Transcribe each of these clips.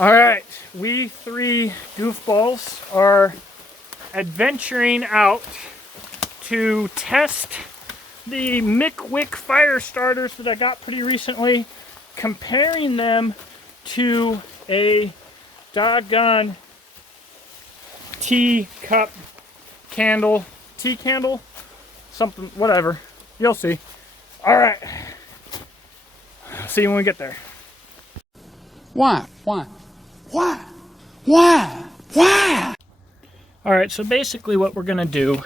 All right, we three goofballs are adventuring out to test the MickWick fire starters that I got pretty recently, comparing them to a doggone tea candle, something, whatever. You'll see. All right, see you when we get there. Why? Why? All right, so basically what we're gonna do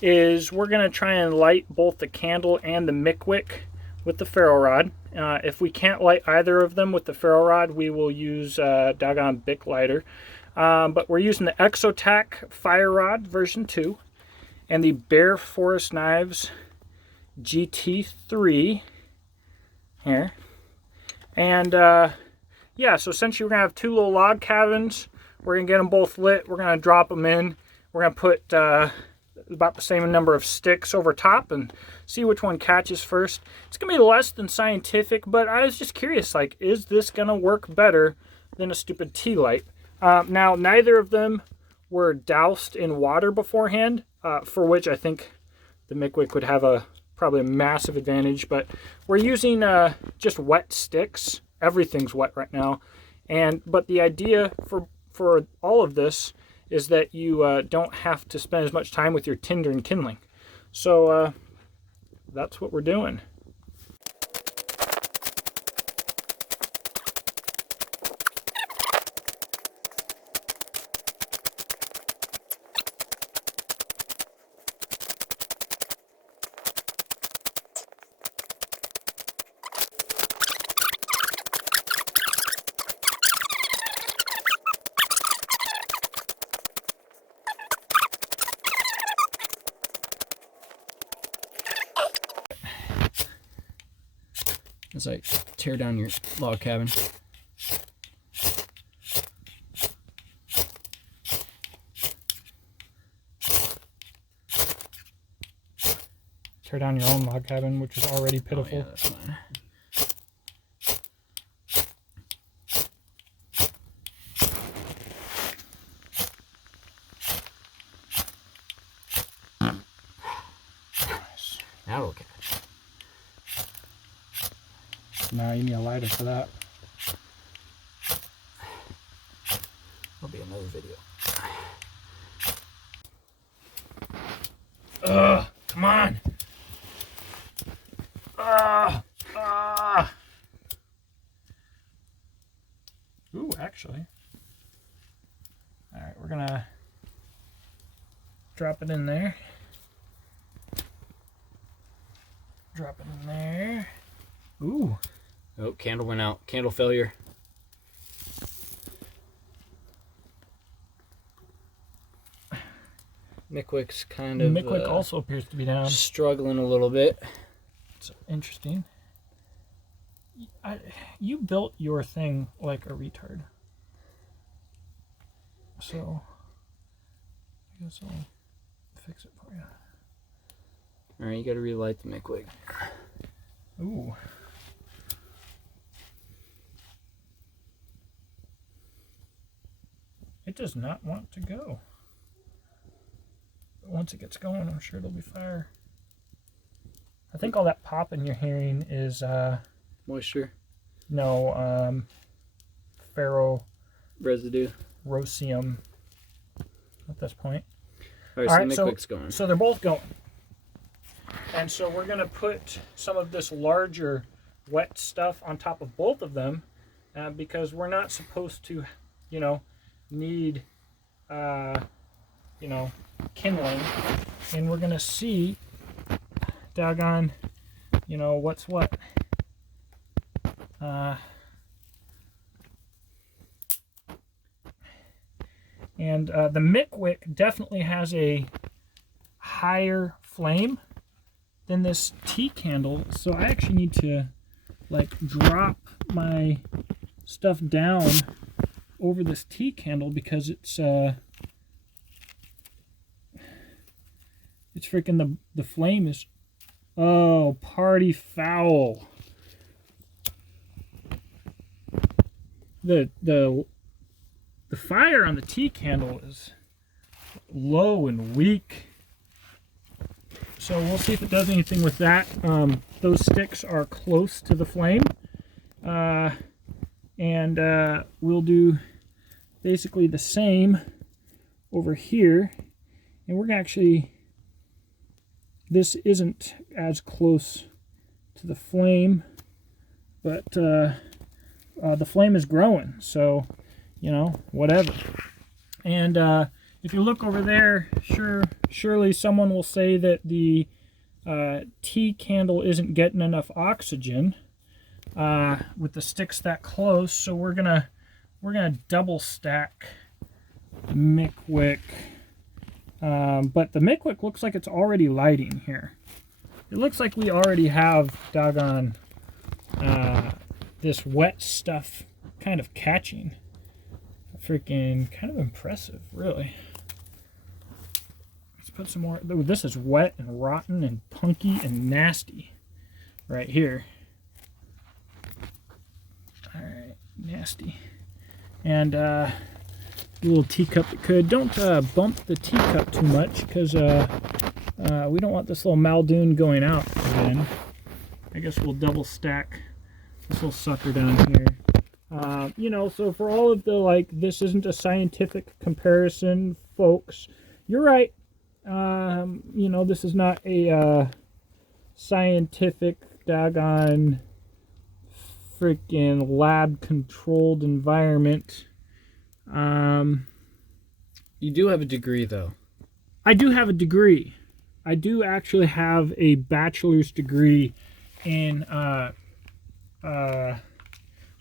is we're gonna try and light both the candle and the MickWick with the ferro rod. If we can't light either of them with the ferro rod, we will use doggone Bic lighter. But we're using the Exotac Fire Rod version 2 and the Bear Forest Knives GT3 here. And yeah, so essentially we're gonna have two little log cabins. We're gonna get them both lit. We're gonna drop them in. We're gonna put about the same number of sticks over top and see which one catches first. It's gonna be less than scientific, but I was just curious, like, is this gonna work better than a stupid tea light? Now, neither of them were doused in water beforehand, for which I think the MickWick would have probably a massive advantage, but we're using just wet sticks. Everything's wet right now, but the idea for all of this is that you don't have to spend as much time with your tinder and kindling. So that's what we're doing. As I tear down your log cabin. Tear down your own log cabin, which is already pitiful. Oh, yeah, that's fine. That'll catch. Nah, you need a lighter for that. That'll be another video. Come on. Ooh, actually. All right, we're gonna drop it in there. Drop it in there. Ooh. Oh, candle went out. Candle failure. MickWick's kind of MickWick also appears to be down. Struggling a little bit. It's interesting. You built your thing like a retard. So, I guess I'll fix it for you. Alright, you gotta relight the MickWick. Ooh. It does not want to go. But once it gets going, I'm sure it'll be fire. I think all that popping you're hearing is Moisture. No, ferro Residue. rosium at this point. Alright, so the MickWick's going. So they're both going. And so we're going to put some of this larger wet stuff on top of both of them because we're not supposed to, need, kindling. And we're going to see, doggone, what's what. And the MickWick definitely has a higher flame than this tea candle, so I actually need to drop my stuff down over this tea candle because it's freaking the flame is, oh, party foul. the fire on the T candle is low and weak. So we'll see if it does anything with that. Those sticks are close to the flame. And we'll do basically the same over here. And we're actually, this isn't as close to the flame, but the flame is growing. So, you know, whatever. And if you look over there, surely someone will say that the tea candle isn't getting enough oxygen with the sticks that close. So we're gonna double stack MickWick. But the MickWick looks like it's already lighting here. It looks like we already have doggone this wet stuff kind of catching. Freaking kind of impressive, really. Let's put some more. Ooh, this is wet and rotten and punky and nasty right here. All right, nasty. And a little teacup that could. Don't bump the teacup too much, because we don't want this little Muldoon going out again. I guess we'll double stack this little sucker down here. You know, so for all of the, like, this isn't a scientific comparison, folks, you're right. You know, this is not a scientific, doggone, freaking lab-controlled environment. You do have a degree, though. I do have a degree. I do actually have a bachelor's degree in, well,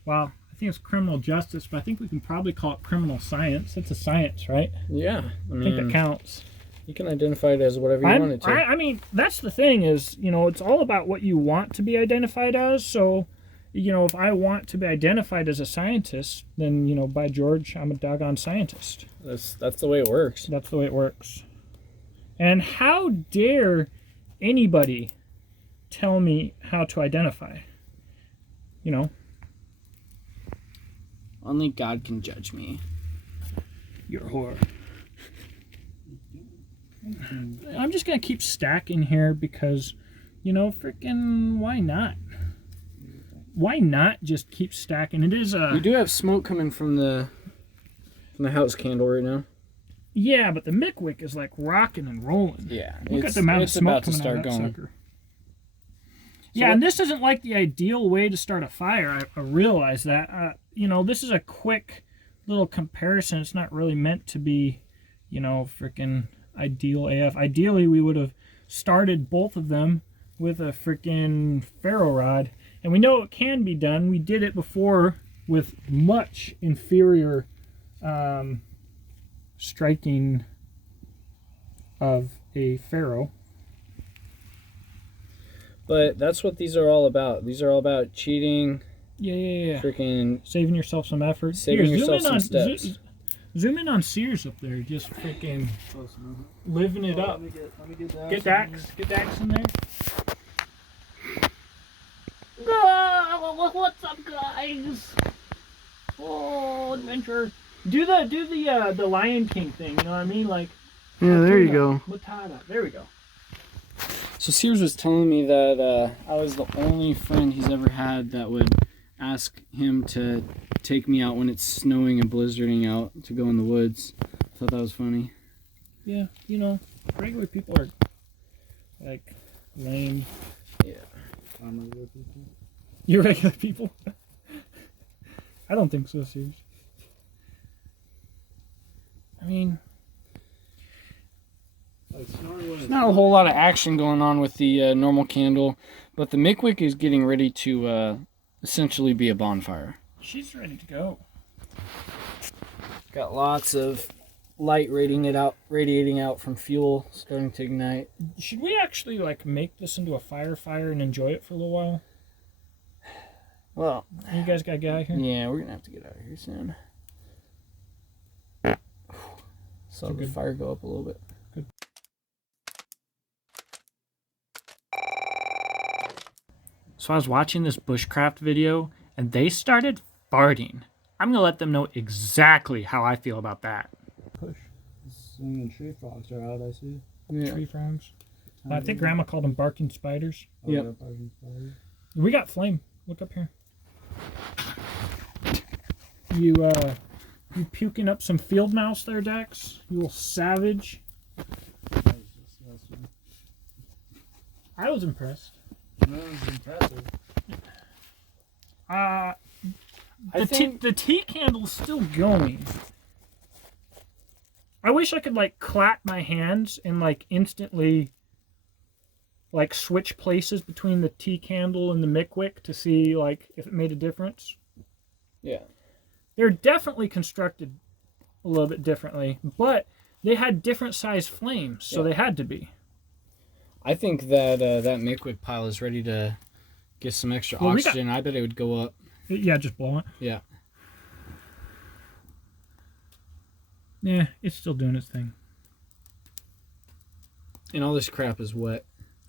I think it's criminal justice, but I think we can probably call it criminal science. It's a science, right? Yeah. I think that counts. You can identify it as whatever you want it to. I mean, that's the thing is, you know, it's all about what you want to be identified as. So, you know, if I want to be identified as a scientist, then, you know, by George, I'm a doggone scientist. That's the way it works. That's the way it works. And how dare anybody tell me how to identify? You know? Only God can judge me. You're a whore. I'm just going to keep stacking here because, you know, freaking why not? Why not just keep stacking? It is a... We do have smoke coming from the house candle right now. Yeah, but the MickWick is like rocking and rolling. Yeah. Look at the amount of smoke coming out of that sucker. Yeah, and this isn't like the ideal way to start a fire. I realize that. You know, this is a quick little comparison. It's not really meant to be, you know, freaking ideal AF. Ideally, we would have started both of them with a freaking ferro rod. And we know it can be done. We did it before with much inferior striking of a ferro. But that's what these are all about. These are all about cheating. Yeah. Freaking saving yourself some effort. Saving yourself some steps. Zoom in on Sears up there. Just freaking living it up. Let me get Get Dax. Get Dax in there. What's up, guys? Oh, adventure. Do the Lion King thing. You know what I mean? Like. Yeah, there you go. Matata. There we go. So Sears was telling me that I was the only friend he's ever had that would ask him to take me out when it's snowing and blizzarding out to go in the woods. I thought that was funny. Yeah, you know, regular people are like lame. Yeah. You're regular people? I don't think so, Sears. I mean, there's not a whole lot of action going on with the normal candle, but the MickWick is getting ready to essentially be a bonfire. She's ready to go. Got lots of light radiating out from fuel, starting to ignite. Should we actually like make this into a fire and enjoy it for a little while? Well, you guys gotta get out of here? Yeah, we're gonna have to get out of here soon. Saw the fire go up a little bit. Good. So I was watching this bushcraft video and they started farting. I'm going to let them know exactly how I feel about that. Push. Singing tree frogs are out, I see. Yeah. Tree frogs. I think Grandma called them barking spiders. Oh, yeah, barking spiders. We got flame. Look up here. You puking up some field mouse there, Dex? You little savage. I was impressed. That was impressive. The tea candle's still going. I wish I could like clap my hands and like instantly like switch places between the tea candle and the MickWick to see like if it made a difference. Yeah. They're definitely constructed a little bit differently, but they had different size flames, so they had to be. I think that that MickWick pile is ready to get some extra oxygen. I bet it would go up. Yeah, just blow it. Yeah. Yeah, it's still doing its thing. And all this crap is wet.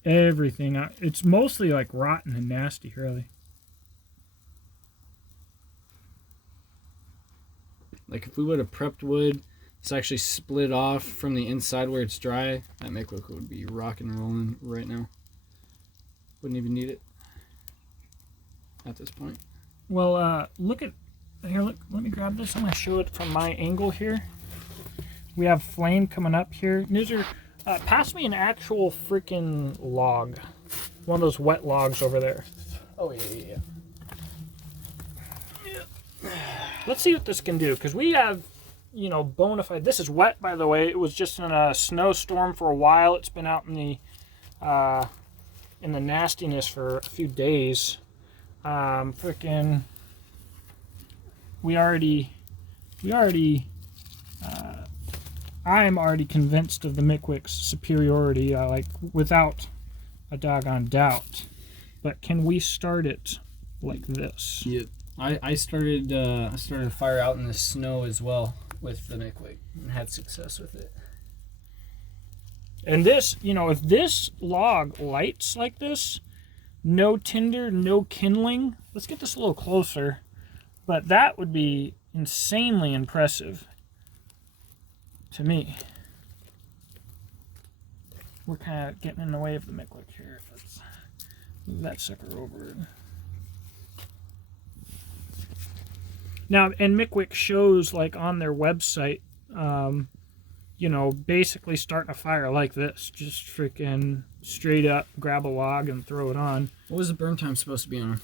Everything. It's mostly like rotten and nasty, really. Like if we would have prepped wood, it's actually split off from the inside where it's dry, that MickWick would be rocking and rolling right now. Wouldn't even need it at this point. Well, look at here. Look, let me grab this. I'm gonna show it from my angle here. We have flame coming up here. Nizzer, pass me an actual freaking log. One of those wet logs over there. Oh, yeah. Let's see what this can do, because we have, you know, bona fide. This is wet, by the way. It was just in a snowstorm for a while. It's been out in the nastiness for a few days. Freaking, I'm already convinced of the MickWick's superiority, like without a doggone doubt. But can we start it like this? Yep. I started a fire out in the snow as well with the MickWick and had success with it. And this, you know, if this log lights like this, no tinder, no kindling. Let's get this a little closer. But that would be insanely impressive to me. We're kind of getting in the way of the MickWick here. Let's move that sucker over. Now, and MickWick shows, like, on their website, you know, basically starting a fire like this. Just freaking straight up grab a log and throw it on. What was the burn time supposed to be on?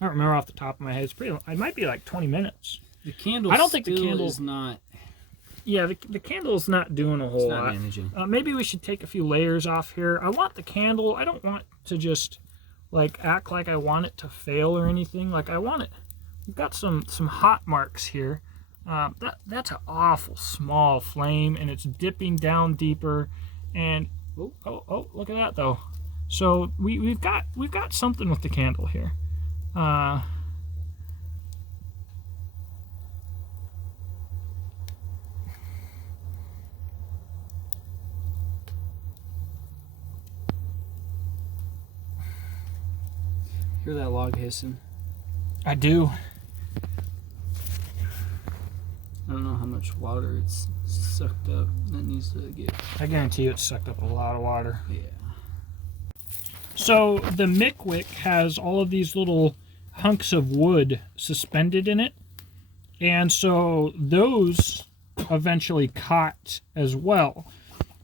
I don't remember off the top of my head. It's pretty. It might be like 20 minutes. The candle. I don't think the candle is not. Yeah, the candle's not doing a whole lot. Managing. Maybe we should take a few layers off here. I want the candle. I don't want to just like act like I want it to fail or anything. Like I want it. We've got some hot marks here. That's an awful small flame, and it's dipping down deeper. And oh, look at that though. So we've got something with the candle here. Hear that log hissing? I do. I don't know how much water it's sucked up. That needs to get. I guarantee you it sucked up a lot of water. Yeah. So the MickWick has all of these little hunks of wood suspended in it. And so those eventually caught as well.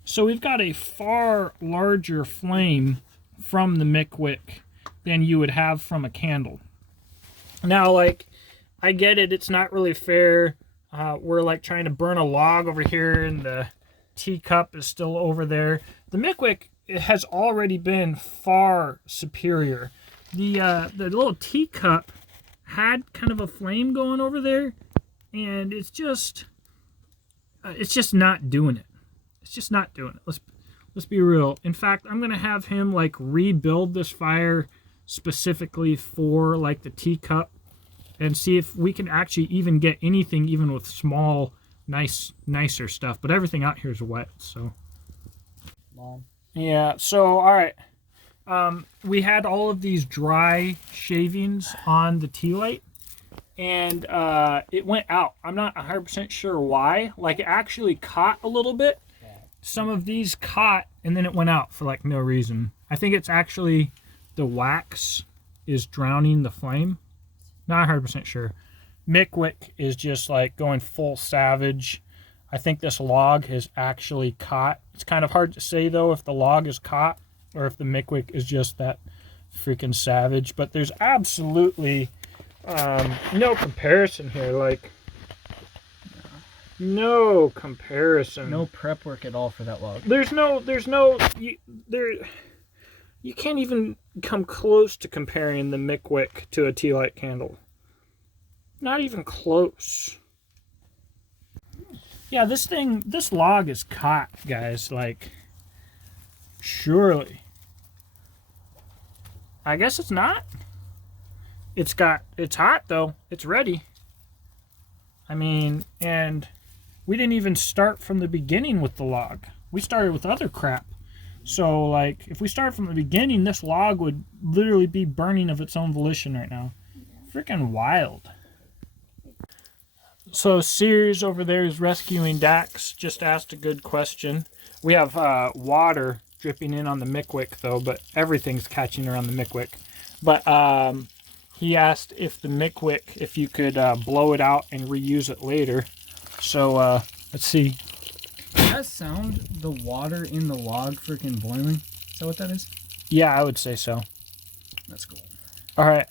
So we've got a far larger flame from the MickWick than you would have from a candle. Now, like, I get it. It's not really fair. We're like trying to burn a log over here and the teacup is still over there. The MickWick has already been far superior. The little teacup had kind of a flame going over there, and it's just not doing it. It's just not doing it. Let's be real. In fact, I'm gonna have him like rebuild this fire specifically for like the teacup, and see if we can actually even get anything, even with small, nicer stuff. But everything out here is wet, so. Mom. Yeah. So all right. We had all of these dry shavings on the tea light, and it went out. I'm not 100% sure why. Like, it actually caught a little bit. Some of these caught, and then it went out for like no reason. I think it's actually the wax is drowning the flame. Not 100% sure. MickWick is just like going full savage. I think this log has actually caught. It's kind of hard to say though if the log is caught or if the MickWick is just that freaking savage. But there's absolutely no comparison here. Like, no comparison. No prep work at all for that log. You can't even come close to comparing the MickWick to a tea light candle. Not even close. Yeah, this log is caught, guys. Like, surely. I guess it's not. It's hot though. It's ready. I mean, and we didn't even start from the beginning with the log. We started with other crap. So, like, if we started from the beginning, this log would literally be burning of its own volition right now. Freaking wild. So, Sears over there is rescuing Dax. Just asked a good question. We have water dripping in on the MickWick, though, but everything's catching around the MickWick. But he asked if the MickWick, if you could blow it out and reuse it later. So, let's see. Does that sound the water in the log freaking boiling? Is that what that is? Yeah, I would say so. That's cool. All right.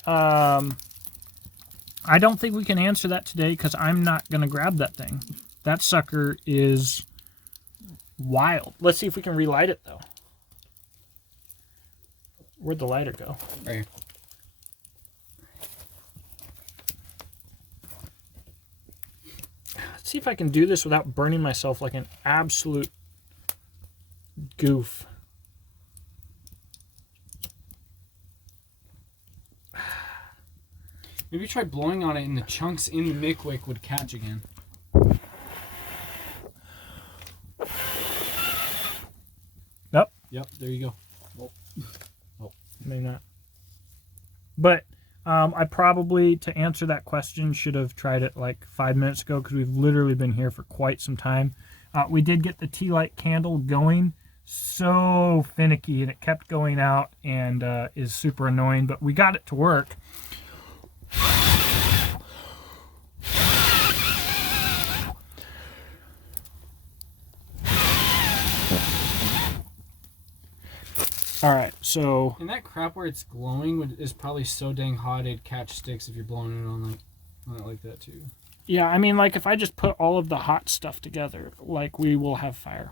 I don't think we can answer that today because I'm not going to grab that thing. That sucker is wild. Let's see if we can relight it, though. Where'd the lighter go? Right here. Let's see if I can do this without burning myself like an absolute goof. Maybe try blowing on it and the chunks in the MickWick would catch again. Nope. Yep, there you go. Maybe not. But I probably, to answer that question, should have tried it like 5 minutes ago because we've literally been here for quite some time. We did get the tea light candle going so finicky and it kept going out and is super annoying, but we got it to work. All right, so And that crap where it's glowing is probably so dang hot it'd catch sticks if you're blowing it on it like that too. yeah, I mean, like if I just put all of the hot stuff together, like we will have fire.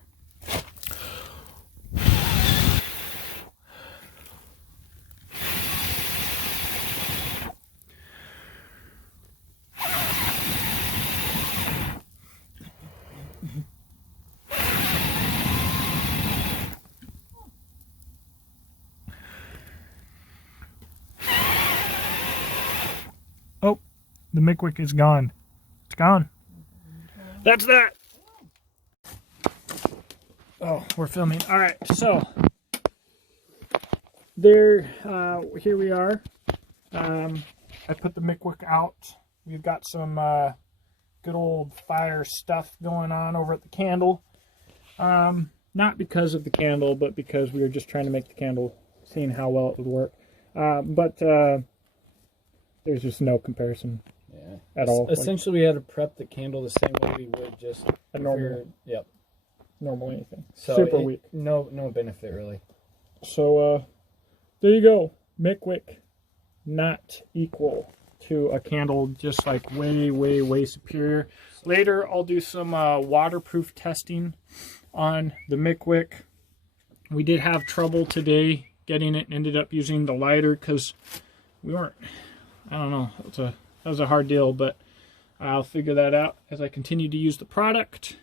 Oh, the MickWick is gone. It's gone. That's that. Oh, we're filming. All right, so there, here we are. I put the MickWick out. We've got some good old fire stuff going on over at the candle. Not because of the candle, but because we were just trying to make the candle, seeing how well it would work. But there's just no comparison at all. Essentially, we had to prep the candle the same way we would just a normal, yep, normal anything. So super weak. No benefit really. So there you go. MickWick not equal to a candle, just like way superior. Later I'll do some waterproof testing on the MickWick. We did have trouble today getting it and ended up using the lighter because we weren't, I don't know, that was a hard deal, but I'll figure that out as I continue to use the product.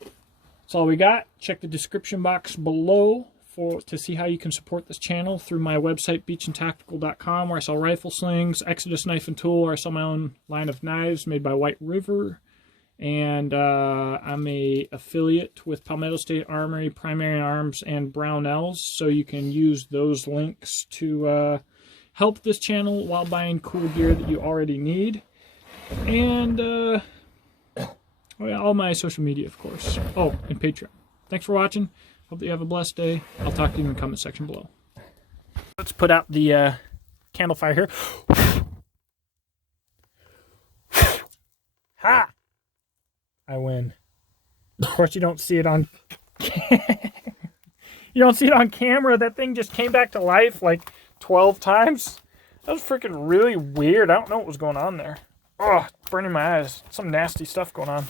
That's all we got. Check the description box below to see how you can support this channel through my website, beachandtactical.com, where I sell rifle slings, Exodus knife and tool, where I sell my own line of knives made by White River. And I'm a affiliate with Palmetto State Armory, Primary Arms, and Brownells, so you can use those links to help this channel while buying cool gear that you already need. And oh yeah, all my social media, of course. Oh, and Patreon. Thanks for watching. Hope that you have a blessed day. I'll talk to you in the comment section below. Let's put out the candle fire here. Ha! I win. Of course, you don't see it on. You don't see it on camera. That thing just came back to life like 12 times. That was freaking really weird. I don't know what was going on there. Oh, burning my eyes. Some nasty stuff going on.